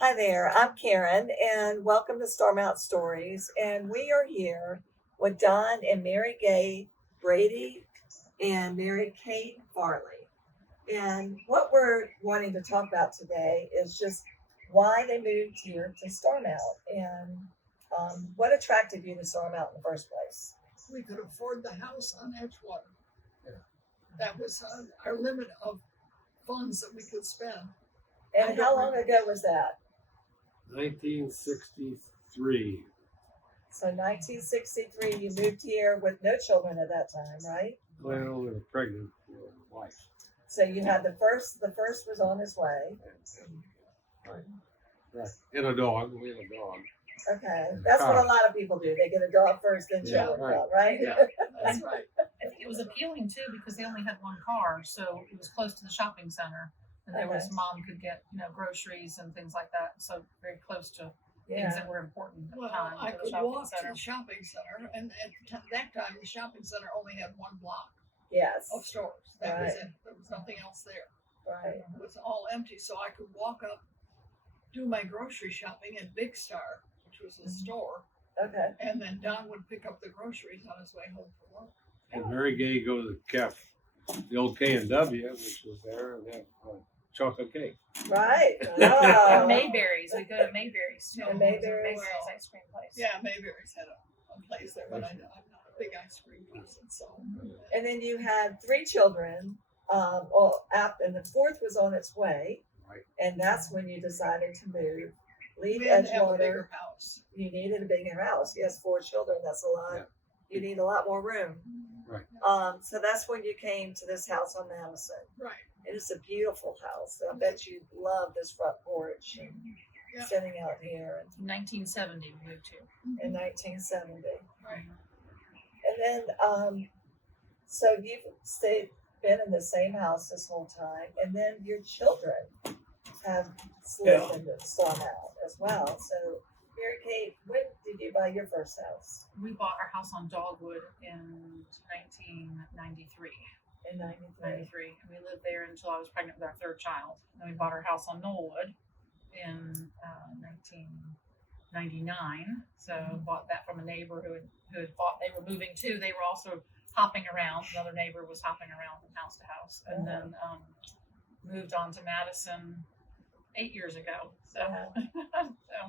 Hi there, I'm Karen, and welcome to Starmount Stories. And we are here with Don and Mary Gay Brady and Mary Kate Farley. And what we're wanting to talk about today is just why they moved here to Starmount and what attracted you to Starmount in the first place. We could afford the house on Edgewater. Yeah. That was our limit of funds that we could spend. And how long ago was that? 1963. So 1963, you moved here with no children at that time, right? Well, we were pregnant wife. So you had the first. The first was on his way. Right. Right. And a dog. We had a dog. Okay, that's what a lot of people do. They get a dog first, then Yeah, children, right? Yeah, that's right. I think it was appealing too because they only had one car, so it was close to the shopping center, and there was mom could get groceries and things like that. So very close to things that were important at the Well, time. I to the could shopping walk center. to the shopping center, and at that time, the shopping center only had one block Yes. of stores. That was Right. it. There was nothing else there. Right. It was all empty, so I could walk up, do my grocery shopping at Big Star, which was a store, Okay. and then Don would pick up the groceries on his way home from work. And Mary Gay go to the cafe, the old K&W, which was there, and have chocolate cake. Right. And Oh. Mayberry's, we go to Mayberry's too. And There's a Mayberry's. Mayberry's ice cream place. Yeah, Mayberry's had a place there, but I'm not a big ice cream person, so. And then you had three children. And the fourth was on its way. Right. And that's when you decided to move, leave We had to have a Edgewater. bigger house. You needed a bigger house. Yes, four children. That's a lot. Yeah. You need a lot more room. Right. So that's when you came to this house on Madison. Right. It is a beautiful house. I bet you love this front porch and Yeah. sitting out here In 1970 we moved here. in 1970. Right. And then, so you've been in the same house this whole time, and then your children have lived in the Starmount as well. So, Mary Kate, when did you buy your first house? We bought our house on Dogwood in 1993. In 93. And we lived there until I was pregnant with our third child. Then we bought our house on Knollwood in 1999. So bought that from a neighbor who had thought they were moving too. They were also hopping around. Another neighbor was hopping around from house to house, and then moved on to Madison 8 years ago. So,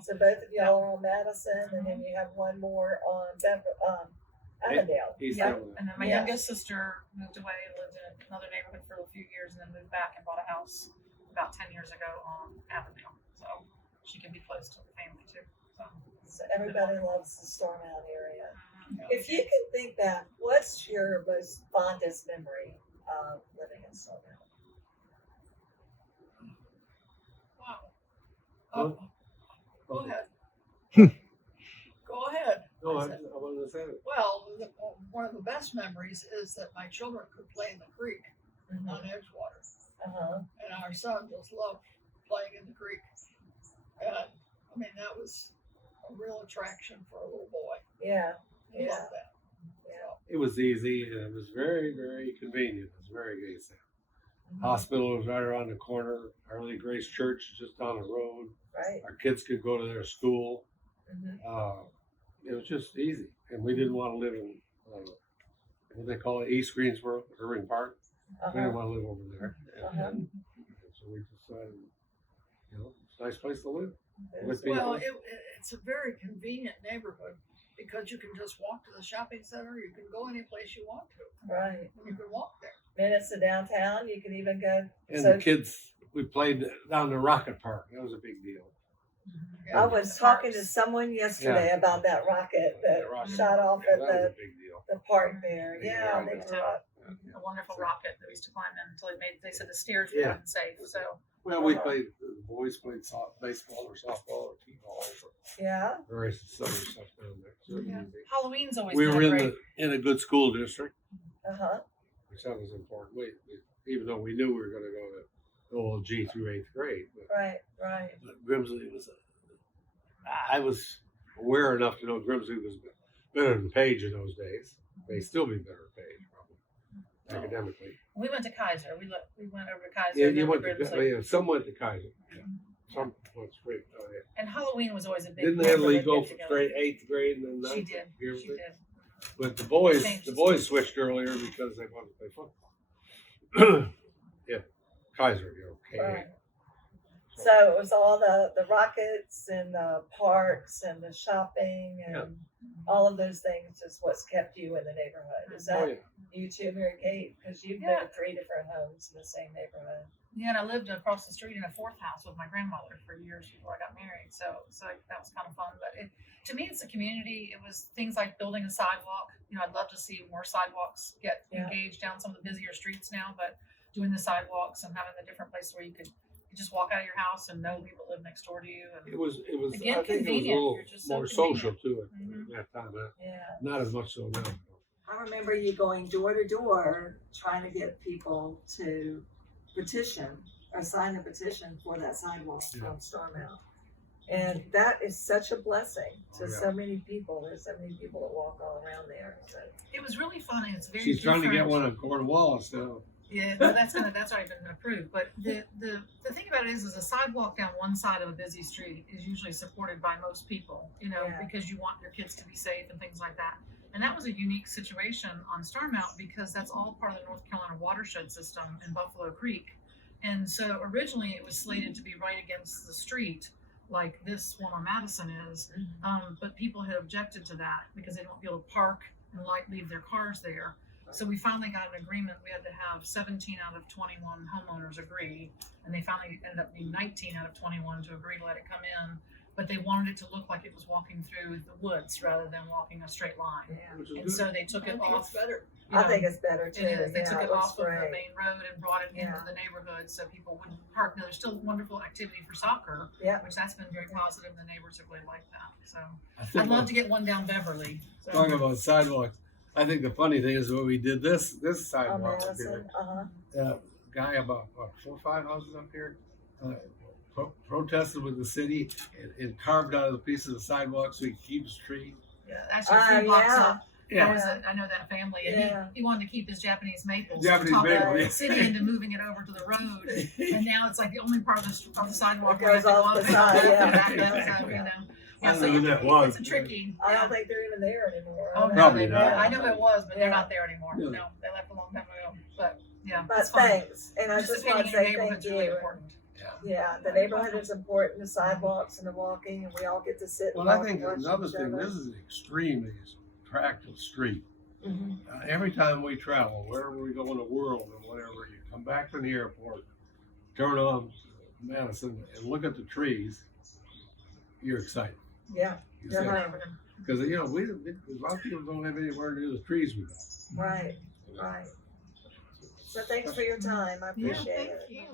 So both of y'all are on Madison, and then you have one more on Avondale. He's Yeah. still and then my Yeah. youngest sister moved away and lived in another neighborhood for a few years, and then moved back and bought a house about 10 years ago on Avondale. So she can be close to the family too. So everybody loves the Starmount area. Yeah. If you can think back, what's your most fondest memory of living in Starmount? Wow. Oh. Go ahead. Go ahead. No, I wanted to say it. Well, one of the best memories is that my children could play in the creek Mm-hmm. on Edgewater, Uh-huh. and our son just loved playing in the creek. And I mean, that was a real attraction for a little boy. Yeah. He Yeah. loved that. Yeah. It was easy, and it was very, very convenient. It was very easy. Mhm. Hospital was right around the corner. Early Grace Church is just down the road. Right. Our kids could go to their school. Mm-hmm. It was just easy, and we didn't want to live in what they call it, East Greensboro, Irving Park. We didn't Uh-huh. want to live over there, and so we decided, it's a nice place to live. With people. Well, it's a very convenient neighborhood because you can just walk to the shopping center. You can go any place you want to. Right. You can walk there. Minutes to downtown. You can even go. And So the kids, we played down the Rocket Park. That was a big deal. Yeah. I was talking to someone yesterday about that rocket that The rocket. shot off Yeah, at that was the a big deal. park there. Yeah, Yeah. they were up. A wonderful rocket that we used to climb in until they said the stairs were Yeah. unsafe. So Well, we played. The boys played baseball or softball or t-ball or Yeah. various other stuff down there. So it was Yeah. easy. Halloween's always We been were a in great. in a good school district, Uh-huh. which that was important. Even though we knew we were going to go to OLG through 8th grade, Right. Right. but Grimsley was. I was aware enough to know Grimsley was better than Page in those days. May still be better than Page, probably academically. We went to Kaiser. We went over to Kaiser. Yeah, and you then went to to Grimsley. some went to Kaiser. Yeah. some what's great. Oh, yeah. And Halloween was always a big. Didn't Natalie neighborhood go get from together. straight 8th grade and then She 9th? did. Here She with it? did. But the Changed the boys school. switched earlier because they wanted to play football. Yeah, Kaiser, K8. Right. So it was all the rockets and the parks and the shopping and Yeah. all of those things is what's kept you in the neighborhood. Is that Oh yeah. you too, Mary Kate? Because you've Yeah. been to 3 different homes in the same neighborhood. Yeah, and I lived across the street in a 4th house with my grandmother for years before I got married. So that was kind of fun. But to me, it's a community. It was things like building a sidewalk. You know, I'd love to see more sidewalks get Yeah. engaged down some of the busier streets now. But doing the sidewalks and having the different places where you could just walk out of your house and know people live next door to you. And It was. Again, I think it was a convenient. little You're just so more social convenient. too at Mhm. that time. Yeah. Not as much so now. I remember you going door to door trying to get people to petition or sign a petition for that sidewalk Yeah. on Starmount. And that is such a blessing to Oh, yeah. so many people. There's so many people that walk all around there. So it was really fun. And it's very. She's trying to get different. one on Cornwallis now. Yeah, no, that's already been approved. But the thing about it is a sidewalk down one side of a busy street is usually supported by most people, you know, Yeah. because you want your kids to be safe and things like that. And that was a unique situation on Starmount because that's all part of the North Carolina watershed system in Buffalo Creek. And so originally it was slated to be right against the street, like this one on Madison is. But people had objected to that because they don't be able to park and leave their cars there. So we finally got an agreement. We had to have 17 out of 21 homeowners agree, and they finally ended up being 19 out of 21 to agree to let it come in. But they wanted it to look like it was walking through the woods rather than walking a straight line. yeah. Which is And good. so they took I it think off. it's better. you I know, think it's better too. it is. They Yeah, took it looks off of the great. main road and brought it Yeah. into the neighborhood so people wouldn't park. Now, there's still wonderful activity for soccer, Yeah. which that's been very positive. The neighbors have really liked that. So I think I'd love to get one down Beverly. So. talking about sidewalks. I think the funny thing is when we did this On sidewalk up Madison. here, guy about 4 or 5 houses up here protested with the city and carved out a piece of the sidewalk so he could keep his tree. Yeah, actually, 3 blocks yeah. up. I know that family, and Yeah. he wanted to keep his Japanese maples. Japanese on top maple, of yeah. the city into moving it over to the road, and now it's like the only part of the sidewalk It where you goes have to off go the up side, and yeah. back up, so, you know. I Yeah, don't so know who that was. it's a tricky. I yeah. don't think they're even there anymore. Oh, no, Probably they, not. I know it was, but they're Yeah. not there anymore. Yeah. No, they left a long time ago. But yeah, But it's fun. thanks. And I just want Participating to in your say thank neighborhood's really you. important. Yeah, the neighborhood is important, the sidewalks and the walking, and we all get to sit and Well, I talk think and watch another each thing, other. this is an extremely attractive street. Mhm. Every time we travel, wherever we go in the world or whatever, you come back from the airport, turn on Madison and look at the trees, you're excited. Yeah, You you're say, right. because you know a lot of people don't have anywhere near the trees we got. Right, right. So thanks for your time. I Yeah, appreciate thank it. you.